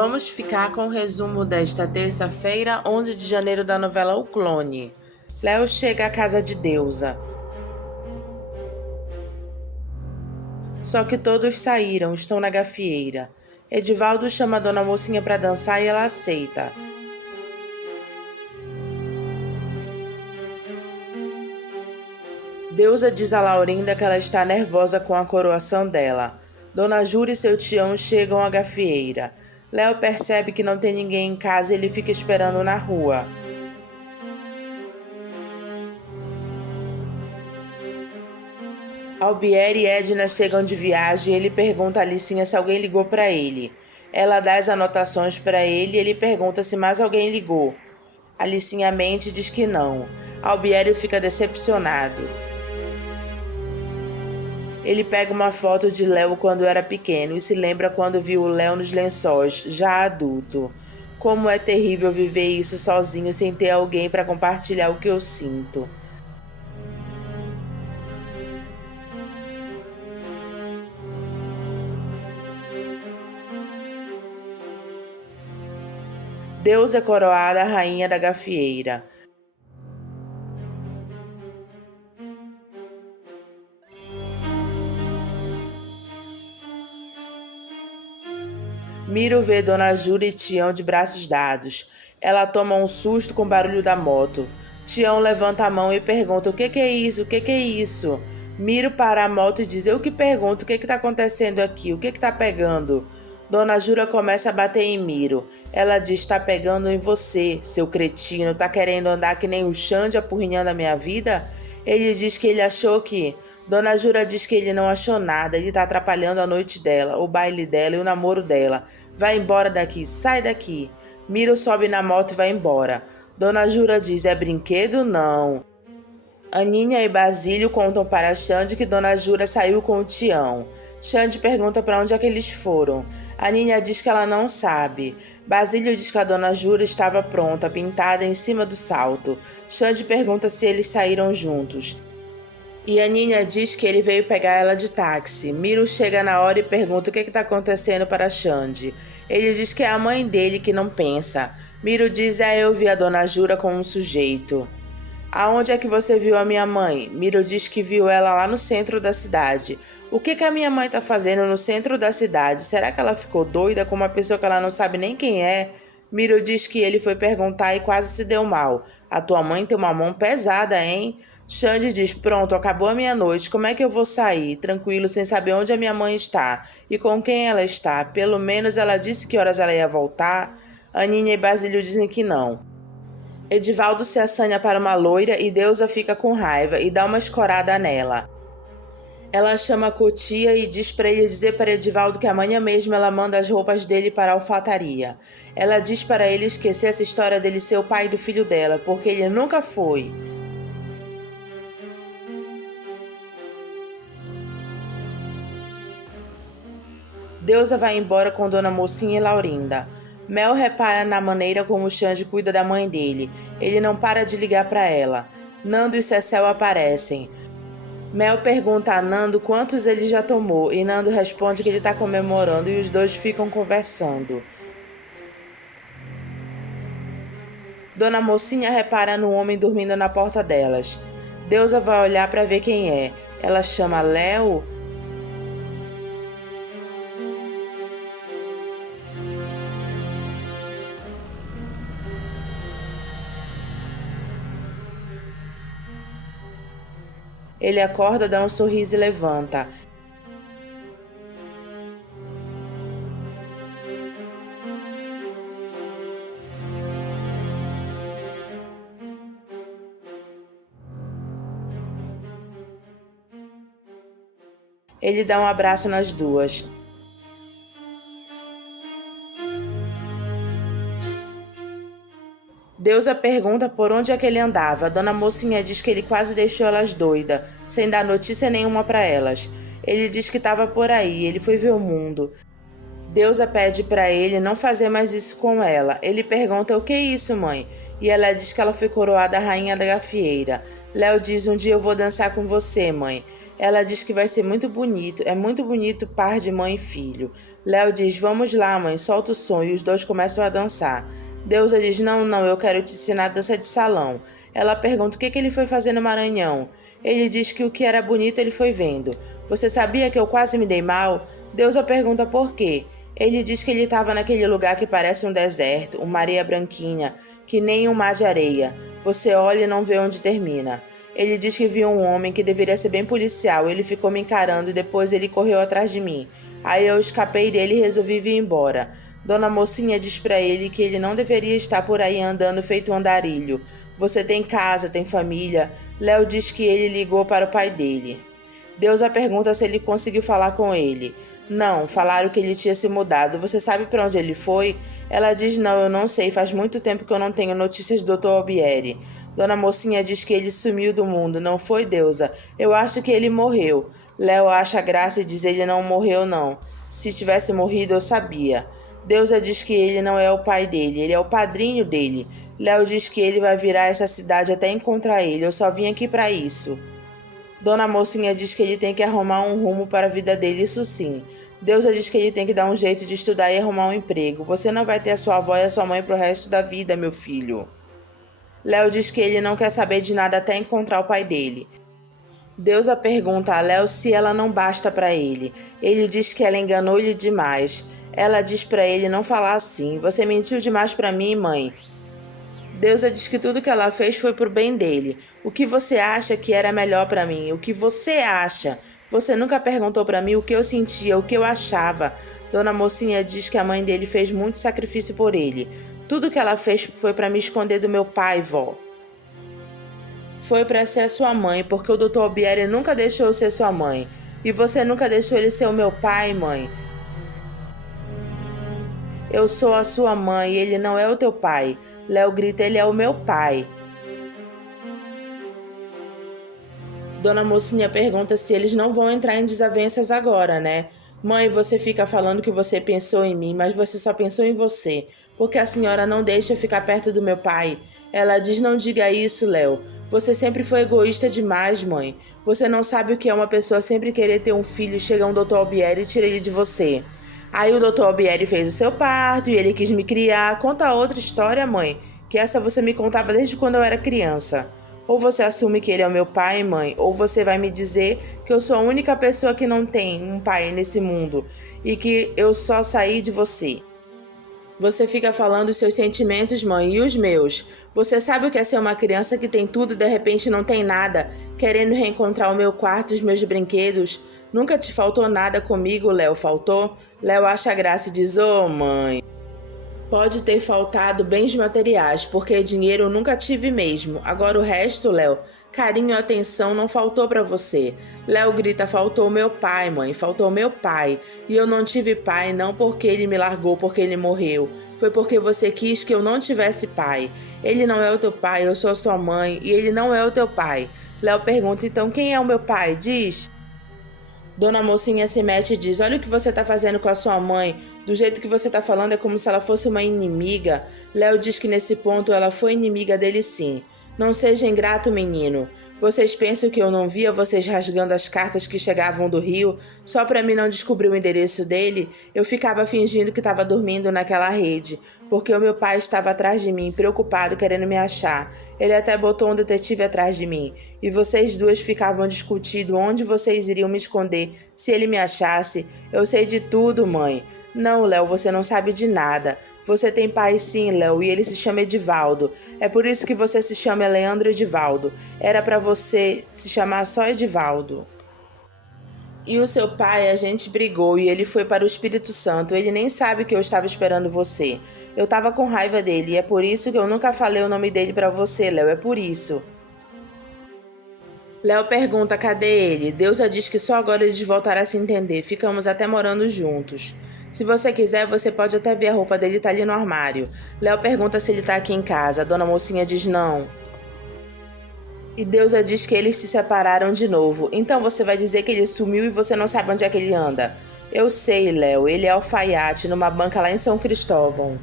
Vamos ficar com o resumo desta terça-feira, 11 de janeiro, da novela O Clone. Léo chega à casa de Deusa. Só que todos saíram, estão na gafieira. Edivaldo chama a dona mocinha para dançar e ela aceita. Deusa diz a Laurinda que ela está nervosa com a coroação dela. Dona Jura e seu tião chegam à gafieira. Léo percebe que não tem ninguém em casa e ele fica esperando na rua. Albieri e Edna chegam de viagem e ele pergunta a Alicinha se alguém ligou para ele. Ela dá as anotações para ele e ele pergunta se mais alguém ligou. Alicinha mente e diz que não. Albieri fica decepcionado. Ele pega uma foto de Léo quando era pequeno e se lembra quando viu o Léo nos lençóis, já adulto. Como é terrível viver isso sozinho sem ter alguém para compartilhar o que eu sinto. Deusa é coroada a rainha da gafieira. Miro vê Dona Jura e Tião de braços dados. Ela toma um susto com o barulho da moto. Tião levanta a mão e pergunta: o que é isso? O que é isso? Miro para a moto e diz: eu que pergunto, o que está acontecendo aqui? O que está pegando? Dona Jura começa a bater em Miro. Ela diz: tá pegando em você, seu cretino. Tá querendo andar que nem o Xande apurrinhando a minha vida? Ele diz que ele achou que... Dona Jura diz que ele não achou nada. Ele tá atrapalhando a noite dela, o baile dela e o namoro dela. Vai embora daqui, sai daqui. Miro sobe na moto e vai embora. Dona Jura diz: é brinquedo? Não. Aninha e Basílio contam para Xande que Dona Jura saiu com o Tião. Xande pergunta para onde é que eles foram. Aninha diz que ela não sabe. Basílio diz que a Dona Jura estava pronta, pintada em cima do salto. Xande pergunta se eles saíram juntos. E Aninha diz que ele veio pegar ela de táxi. Miro chega na hora e pergunta o que está acontecendo para Xande. Ele diz que é a mãe dele que não pensa. Miro diz: eu vi a Dona Jura com um sujeito. Aonde é que você viu a minha mãe? Miro diz que viu ela lá no centro da cidade. O que a minha mãe tá fazendo no centro da cidade? Será que ela ficou doida com uma pessoa que ela não sabe nem quem é? Miro diz que ele foi perguntar e quase se deu mal. A tua mãe tem uma mão pesada, hein? Xande diz: pronto, acabou a minha noite. Como é que eu vou sair? Tranquilo, sem saber onde a minha mãe está e com quem ela está. Pelo menos ela disse que horas ela ia voltar. Aninha e Basílio dizem que não. Edivaldo se assanha para uma loira e Deusa fica com raiva e dá uma escorada nela. Ela chama a Cotia e diz para ele dizer para Edivaldo que amanhã mesmo ela manda as roupas dele para a alfataria. Ela diz para ele esquecer essa história dele ser o pai do filho dela, porque ele nunca foi. Deusa vai embora com Dona Mocinha e Laurinda. Mel repara na maneira como o Xande cuida da mãe dele. Ele não para de ligar para ela. Nando e Cecel aparecem. Mel pergunta a Nando quantos ele já tomou e Nando responde que ele está comemorando e os dois ficam conversando. Dona Mocinha repara no homem dormindo na porta delas. Deusa vai olhar para ver quem é. Ela chama Léo. Ele acorda, dá um sorriso e levanta. Ele dá um abraço nas duas. Deusa pergunta por onde é que ele andava. Dona Mocinha diz que ele quase deixou elas doidas, sem dar notícia nenhuma para elas. Ele diz que estava por aí, ele foi ver o mundo. Deusa pede para ele não fazer mais isso com ela. Ele pergunta: o que é isso, mãe? E ela diz que ela foi coroada a rainha da gafieira. Léo diz: um dia eu vou dançar com você, mãe. Ela diz que vai ser muito bonito, é muito bonito par de mãe e filho. Léo diz, vamos lá mãe, solta o som, e os dois começam a dançar. Deusa diz, não, não, eu quero te ensinar dança de salão. Ela pergunta o que ele foi fazer no Maranhão. Ele diz que o que era bonito ele foi vendo. Você sabia que eu quase me dei mal? Deusa pergunta por quê. Ele diz que ele estava naquele lugar que parece um deserto, uma areia branquinha, que nem um mar de areia. Você olha e não vê onde termina. Ele diz que viu um homem que deveria ser bem policial. Ele ficou me encarando e depois ele correu atrás de mim. Aí eu escapei dele e resolvi vir embora. Dona Mocinha diz pra ele que ele não deveria estar por aí andando feito um andarilho. Você tem casa, tem família. Léo diz que ele ligou para o pai dele. Deusa pergunta se ele conseguiu falar com ele. Não, falaram que ele tinha se mudado. Você sabe para onde ele foi? Ela diz, não, eu não sei. Faz muito tempo que eu não tenho notícias do Dr. Albieri. Dona Mocinha diz que ele sumiu do mundo. Não foi, Deusa? Eu acho que ele morreu. Léo acha graça e diz, ele não morreu, não. Se tivesse morrido, eu sabia. Deusa diz que ele não é o pai dele. Ele é o padrinho dele. Léo diz que ele vai virar essa cidade até encontrar ele. Eu só vim aqui para isso. Dona Mocinha diz que ele tem que arrumar um rumo para a vida dele, isso sim. Deusa diz que ele tem que dar um jeito de estudar e arrumar um emprego. Você não vai ter a sua avó e a sua mãe pro resto da vida, meu filho. Léo diz que ele não quer saber de nada até encontrar o pai dele. Deusa pergunta a Léo se ela não basta para ele. Ele diz que ela enganou-lhe demais. Ela diz para ele não falar assim. Você mentiu demais para mim, mãe. Deusa diz que tudo que ela fez foi pro bem dele. O que você acha que era melhor para mim? O que você acha? Você nunca perguntou para mim o que eu sentia, o que eu achava. Dona Mocinha diz que a mãe dele fez muito sacrifício por ele. Tudo que ela fez foi para me esconder do meu pai, vó. Foi para ser a sua mãe, porque o Dr. Albieri nunca deixou eu ser sua mãe. E você nunca deixou ele ser o meu pai, mãe. Eu sou a sua mãe e ele não é o teu pai. Léo grita, ele é o meu pai. Dona Mocinha pergunta se eles não vão entrar em desavenças agora, né? Mãe, você fica falando que você pensou em mim, mas você só pensou em você. Porque a senhora não deixa eu ficar perto do meu pai. Ela diz, não diga isso, Léo. Você sempre foi egoísta demais, mãe. Você não sabe o que é uma pessoa sempre querer ter um filho e chega um Dr. Albieri e tira ele de você. Aí o Dr. Albieri fez o seu parto e ele quis me criar. Conta outra história, mãe, que essa você me contava desde quando eu era criança. Ou você assume que ele é o meu pai, mãe, ou você vai me dizer que eu sou a única pessoa que não tem um pai nesse mundo e que eu só saí de você. Você fica falando os seus sentimentos, mãe, e os meus. Você sabe o que é ser uma criança que tem tudo e de repente não tem nada, querendo reencontrar o meu quarto e os meus brinquedos? Nunca te faltou nada comigo, Léo, faltou? Léo acha graça e diz, ô mãe. Pode ter faltado bens materiais, porque dinheiro eu nunca tive mesmo. Agora o resto, Léo, carinho e atenção não faltou pra você. Léo grita, faltou meu pai, mãe, faltou meu pai. E eu não tive pai não porque ele me largou, porque ele morreu. Foi porque você quis que eu não tivesse pai. Ele não é o teu pai, eu sou a sua mãe, e ele não é o teu pai. Léo pergunta, então quem é o meu pai? Diz. Dona Mocinha se mete e diz, olha o que você tá fazendo com a sua mãe. Do jeito que você tá falando é como se ela fosse uma inimiga. Léo diz que nesse ponto ela foi inimiga dele sim. Não seja ingrato, menino. Vocês pensam que eu não via vocês rasgando as cartas que chegavam do Rio só pra mim não descobrir o endereço dele? Eu ficava fingindo que estava dormindo naquela rede, porque o meu pai estava atrás de mim, preocupado, querendo me achar. Ele até botou um detetive atrás de mim. E vocês duas ficavam discutindo onde vocês iriam me esconder se ele me achasse. Eu sei de tudo, mãe. Não, Léo, você não sabe de nada. Você tem pai sim, Léo, e ele se chama Edivaldo. É por isso que você se chama Leandro Edivaldo. Era pra você se chamar só Edivaldo. E o seu pai, a gente brigou e ele foi para o Espírito Santo. Ele nem sabe que eu estava esperando você. Eu tava com raiva dele e é por isso que eu nunca falei o nome dele pra você, Léo. É por isso. Léo pergunta cadê ele. Deus já diz que só agora eles voltaram a se entender. Ficamos até morando juntos. Se você quiser, você pode até ver a roupa dele tá ali no armário. Léo pergunta se ele tá aqui em casa. A dona Mocinha diz não. E Deusa diz que eles se separaram de novo. Então você vai dizer que ele sumiu e você não sabe onde é que ele anda. Eu sei, Léo. Ele é alfaiate numa banca lá em São Cristóvão.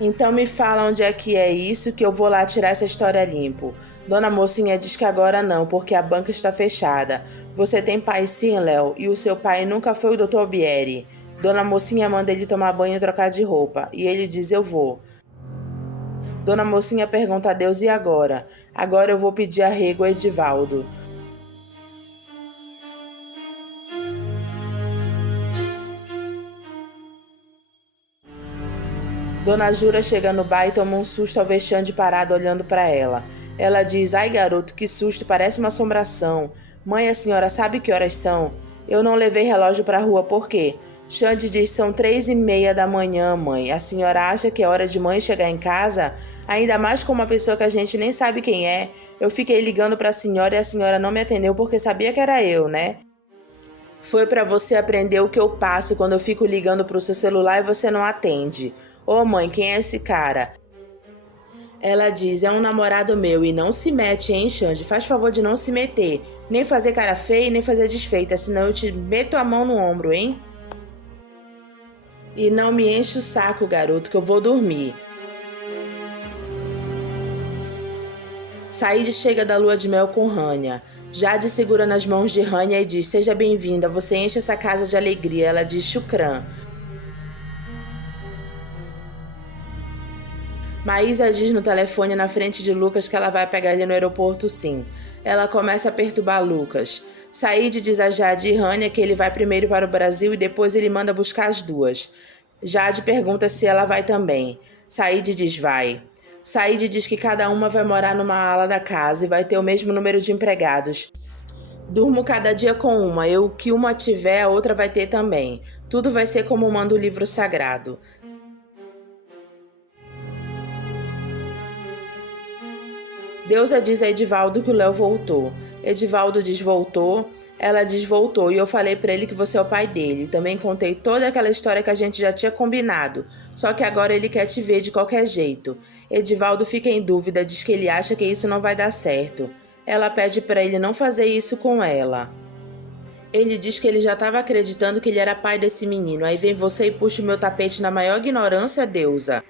Então me fala onde é que é isso que eu vou lá tirar essa história limpo. Dona Mocinha diz que agora não, porque a banca está fechada. Você tem pai sim, Léo, e o seu pai nunca foi o Dr. Bieri. Dona Mocinha manda ele tomar banho e trocar de roupa, e ele diz eu vou. Dona Mocinha pergunta a Deus e agora? Agora eu vou pedir arrego a Edivaldo. Dona Jura chega no bar e toma um susto ao ver Xande parado olhando para ela. Ela diz, ai garoto, que susto, parece uma assombração. Mãe, a senhora sabe que horas são? Eu não levei relógio para a rua, por quê? Xande diz, são 3:30 da manhã, mãe. A senhora acha que é hora de mãe chegar em casa? Ainda mais com uma pessoa que a gente nem sabe quem é. Eu fiquei ligando para a senhora e a senhora não me atendeu porque sabia que era eu, né? Foi para você aprender o que eu passo quando eu fico ligando pro seu celular e você não atende. Ô mãe, quem é esse cara? Ela diz, é um namorado meu e não se mete, hein, Xande? Faz favor de não se meter. Nem fazer cara feia e nem fazer desfeita, senão eu te meto a mão no ombro, hein? E não me enche o saco, garoto, que eu vou dormir. Saíde chega da lua de mel com Rania. Jade segura nas mãos de Rania e diz, seja bem-vinda, você enche essa casa de alegria. Ela diz, Shukran. Maísa diz no telefone na frente de Lucas que ela vai pegar ele no aeroporto sim. Ela começa a perturbar Lucas. Saíde diz a Jade e Rania que ele vai primeiro para o Brasil e depois ele manda buscar as duas. Jade pergunta se ela vai também. Saíde diz vai. Saíde diz que cada uma vai morar numa ala da casa e vai ter o mesmo número de empregados. Durmo cada dia com uma, eu que uma tiver, a outra vai ter também. Tudo vai ser como manda o livro sagrado. Deusa diz a Edivaldo que o Léo voltou. Edivaldo diz voltou. Ela diz voltou e eu falei pra ele que você é o pai dele. Também contei toda aquela história que a gente já tinha combinado. Só que agora ele quer te ver de qualquer jeito. Edivaldo fica em dúvida, diz que ele acha que isso não vai dar certo. Ela pede pra ele não fazer isso com ela. Ele diz que ele já estava acreditando que ele era pai desse menino. Aí vem você e puxa o meu tapete na maior ignorância, Deusa.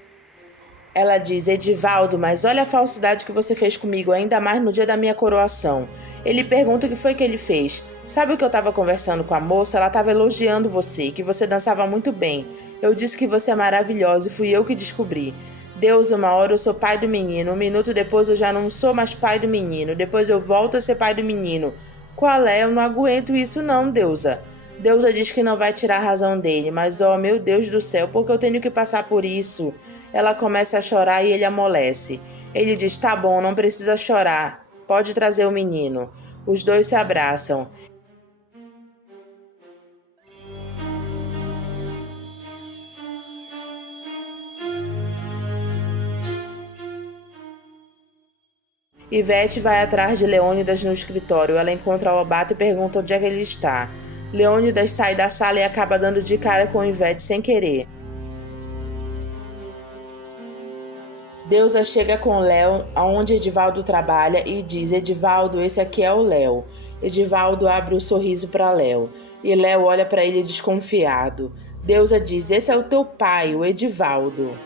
Ela diz, Edivaldo, mas olha a falsidade que você fez comigo, ainda mais no dia da minha coroação. Ele pergunta o que foi que ele fez. Sabe o que eu estava conversando com a moça? Ela estava elogiando você, que você dançava muito bem. Eu disse que você é maravilhosa e fui eu que descobri. Deus, uma hora eu sou pai do menino, um minuto depois eu já não sou mais pai do menino, depois eu volto a ser pai do menino. Qual é? Eu não aguento isso não, Deusa. Deusa diz que não vai tirar a razão dele, mas oh, meu Deus do céu, por que eu tenho que passar por isso? Ela começa a chorar e ele amolece. Ele diz, tá bom, não precisa chorar, pode trazer o menino. Os dois se abraçam. Ivete vai atrás de Leônidas no escritório. Ela encontra Lobato e pergunta onde é que ele está. Leônidas sai da sala e acaba dando de cara com Ivete sem querer. Deusa chega com Léo, aonde Edivaldo trabalha, e diz, Edivaldo, esse aqui é o Léo. Edivaldo abre o sorriso para Léo, e Léo olha para ele desconfiado. Deusa diz, esse é o teu pai, o Edivaldo.